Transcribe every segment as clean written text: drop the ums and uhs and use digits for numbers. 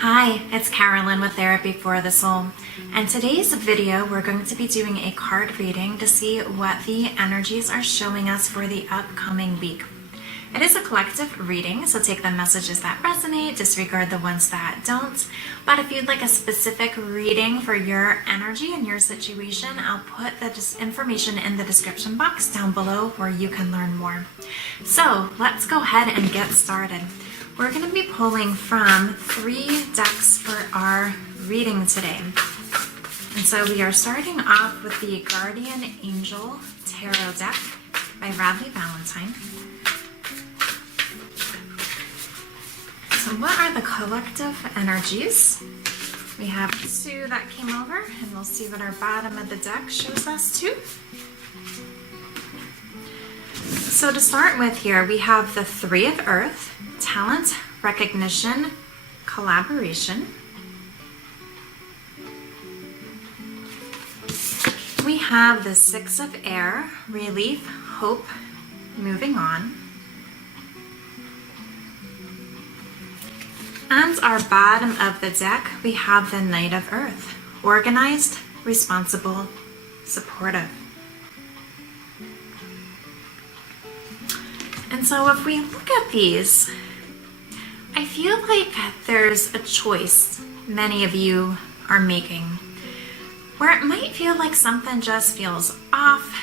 Hi, it's Carolyn with Therapy for the Soul, and today's video we're going to be doing a card reading to see what the energies are showing us for the upcoming week. It is a collective reading, so take the messages that resonate, disregard the ones that don't. But if you'd like a specific reading for your energy and your situation, I'll put the information in the description box down below where you can learn more. So let's go ahead and get started. We're going to be pulling from 3 decks for our reading today. And so we are starting off with the Guardian Angel Tarot deck by Radleigh Valentine. So what are the collective energies? We have 2 that came over, and we'll see what our bottom of the deck shows us too. So to start with here, we have the 3 of Earth, talent, recognition, collaboration. We have the 6 of Air, relief, hope, moving on. And our bottom of the deck, we have the Knight of Earth, organized, responsible, supportive. And so if we look at these, I feel like there's a choice many of you are making where it might feel like something just feels off.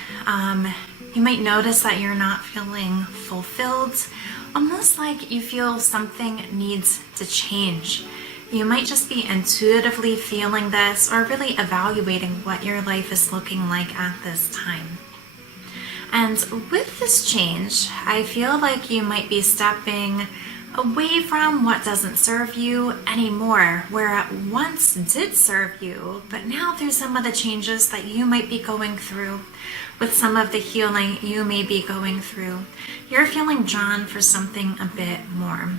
You might notice that you're not feeling fulfilled, almost like you feel something needs to change. You might just be intuitively feeling this or really evaluating what your life is looking like at this time. And with this change, I feel like you might be stepping away from what doesn't serve you anymore, where it once did serve you, but now through some of the changes that you might be going through, with some of the healing you may be going through, you're feeling drawn for something a bit more.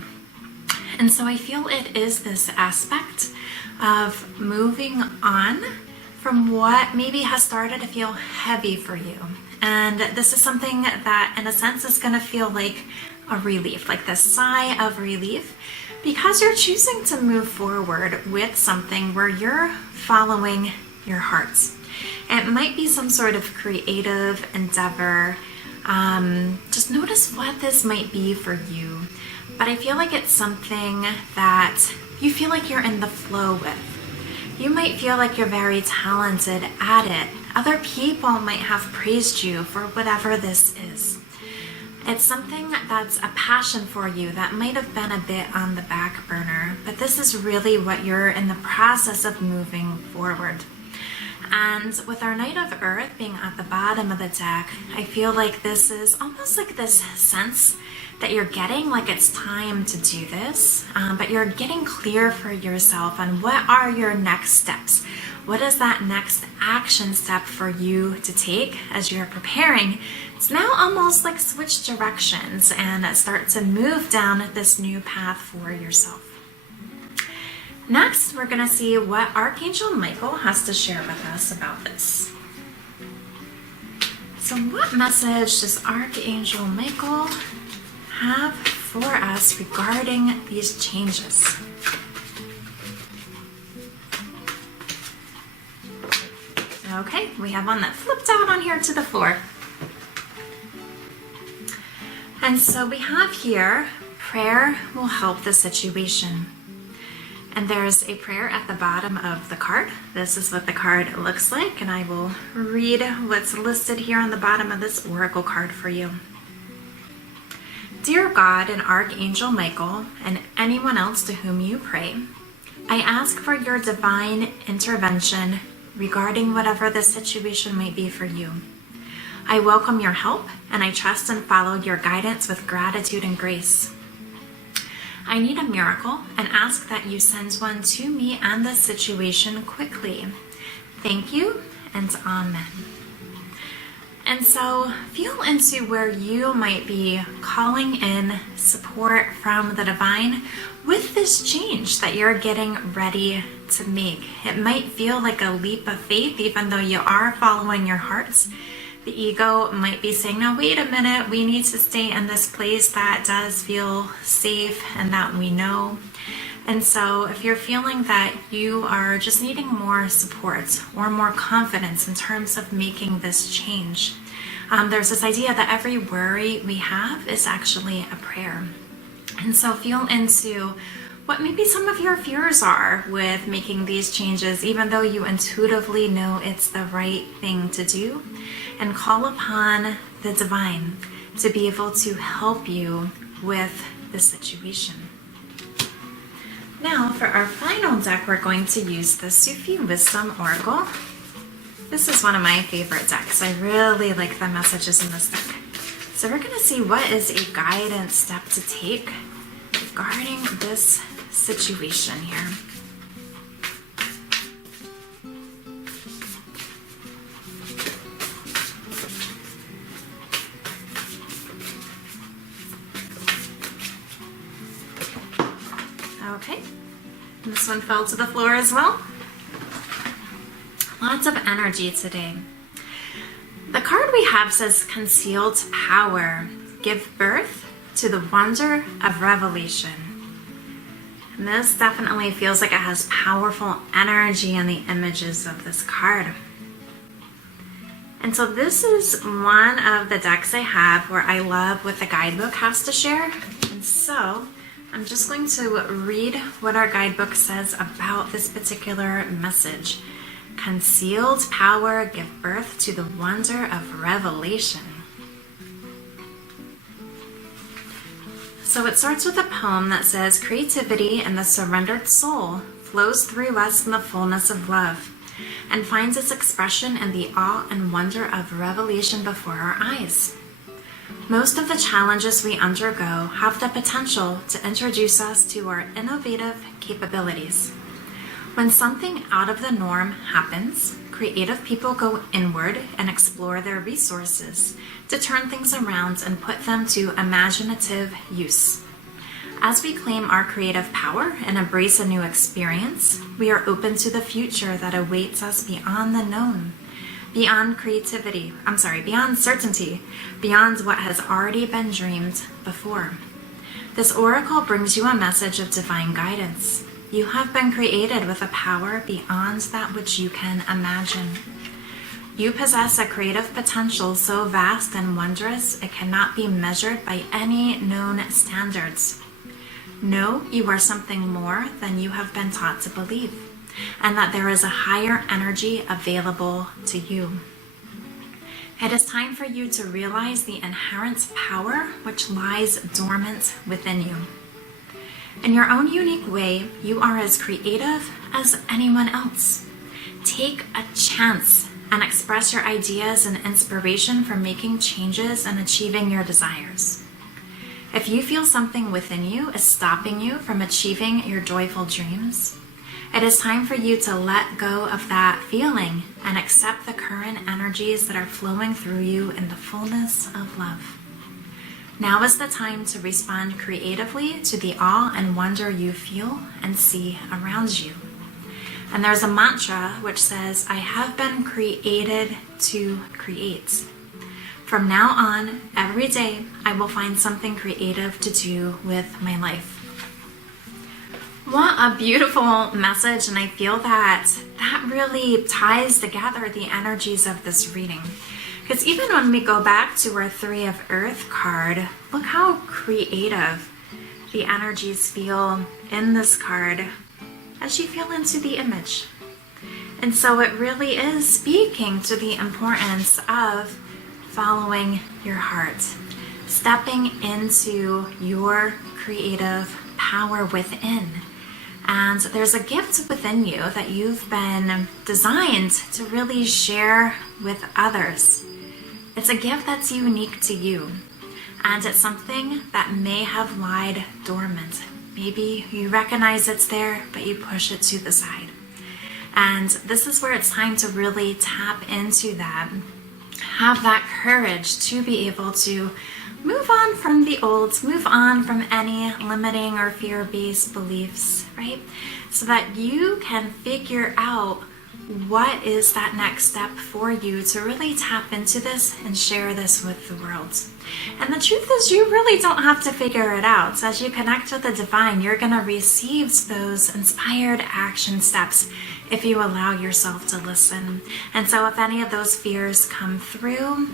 And so I feel it is this aspect of moving on from what maybe has started to feel heavy for you. And this is something that, in a sense, is going to feel like a relief, like the sigh of relief, because you're choosing to move forward with something where you're following your heart. It might be some sort of creative endeavor. Just notice what this might be for you. But I feel like it's something that you feel like you're in the flow with. You might feel like you're very talented at it. Other people might have praised you for whatever this is. It's something that's a passion for you that might have been a bit on the back burner, but this is really what you're in the process of moving forward. And with our Knight of Earth being at the bottom of the deck, I feel like this is almost like this sense that you're getting like it's time to do this, but you're getting clear for yourself on what are your next steps. What is that next action step for you to take as you're preparing to now almost like switch directions and start to move down this new path for yourself? Next, we're going to see what Archangel Michael has to share with us about this. So what message does Archangel Michael have for us regarding these changes? Okay, we have one that flipped out on here to the floor. And so we have here, prayer will help the situation. And there's a prayer at the bottom of the card. This is what the card looks like, and I will read what's listed here on the bottom of this oracle card for you. Dear God and Archangel Michael, and anyone else to whom you pray, I ask for your divine intervention regarding whatever the situation might be for you. I welcome your help, and I trust and follow your guidance with gratitude and grace. I need a miracle and ask that you send one to me and this situation quickly. Thank you, and amen. And so feel into where you might be calling in support from the divine with this change that you're getting ready to make. It might feel like a leap of faith, even though you are following your hearts. The ego might be saying, no, wait a minute, we need to stay in this place that does feel safe and that we know. And so if you're feeling that you are just needing more support or more confidence in terms of making this change, there's this idea that every worry we have is actually a prayer. And so feel into what maybe some of your fears are with making these changes, even though you intuitively know it's the right thing to do, and call upon the divine to be able to help you with the situation. Now for our final deck, we're going to use the Sufi Wisdom Oracle. This is one of my favorite decks. I really like the messages in this deck. So we're going to see what is a guidance step to take regarding this situation here. Okay, this one fell to the floor as well. Lots of energy today. The card we have says concealed power. Give birth to the wonder of revelation. And this definitely feels like it has powerful energy in the images of this card. And so this is one of the decks I have where I love what the guidebook has to share. And so I'm just going to read what our guidebook says about this particular message. Concealed power, give birth to the wonder of revelation. So it starts with a poem that says, creativity in the surrendered soul flows through us in the fullness of love and finds its expression in the awe and wonder of revelation before our eyes. Most of the challenges we undergo have the potential to introduce us to our innovative capabilities. When something out of the norm happens, creative people go inward and explore their resources to turn things around and put them to imaginative use. As we claim our creative power and embrace a new experience, we are open to the future that awaits us beyond the known, beyond certainty, beyond what has already been dreamed before. This oracle brings you a message of divine guidance. You have been created with a power beyond that which you can imagine. You possess a creative potential so vast and wondrous it cannot be measured by any known standards. Know you are something more than you have been taught to believe, and that there is a higher energy available to you. It is time for you to realize the inherent power which lies dormant within you. In your own unique way, you are as creative as anyone else. Take a chance and express your ideas and inspiration for making changes and achieving your desires. If you feel something within you is stopping you from achieving your joyful dreams, it is time for you to let go of that feeling and accept the current energies that are flowing through you in the fullness of love. Now is the time to respond creatively to the awe and wonder you feel and see around you. And there's a mantra which says, I have been created to create. From now on, every day, I will find something creative to do with my life. What a beautiful message, and I feel that really ties together the energies of this reading. Because even when we go back to our Three of Earth card, look how creative the energies feel in this card as you feel into the image. And so it really is speaking to the importance of following your heart, stepping into your creative power within. And there's a gift within you that you've been designed to really share with others. It's a gift that's unique to you, and it's something that may have lied dormant. Maybe you recognize it's there, but you push it to the side. And this is where it's time to really tap into that. Have that courage to be able to move on from the old, move on from any limiting or fear-based beliefs, right? So that you can figure out what is that next step for you to really tap into this and share this with the world. And the truth is, you really don't have to figure it out. So as you connect with the divine, you're going to receive those inspired action steps if you allow yourself to listen. And so if any of those fears come through,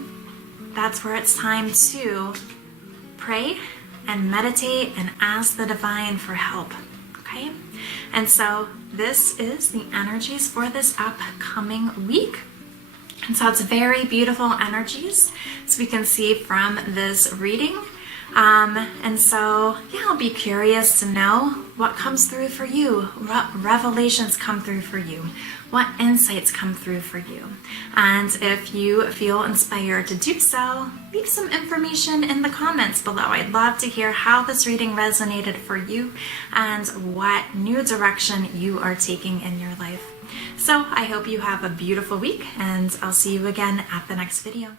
that's where it's time to pray and meditate and ask the divine for help. Okay? And so this is the energies for this upcoming week. And so it's very beautiful energies, as we can see from this reading. And so, yeah, I'll be curious to know what comes through for you, what revelations come through for you, what insights come through for you. And if you feel inspired to do so, leave some information in the comments below. I'd love to hear how this reading resonated for you and what new direction you are taking in your life. So I hope you have a beautiful week, and I'll see you again at the next video.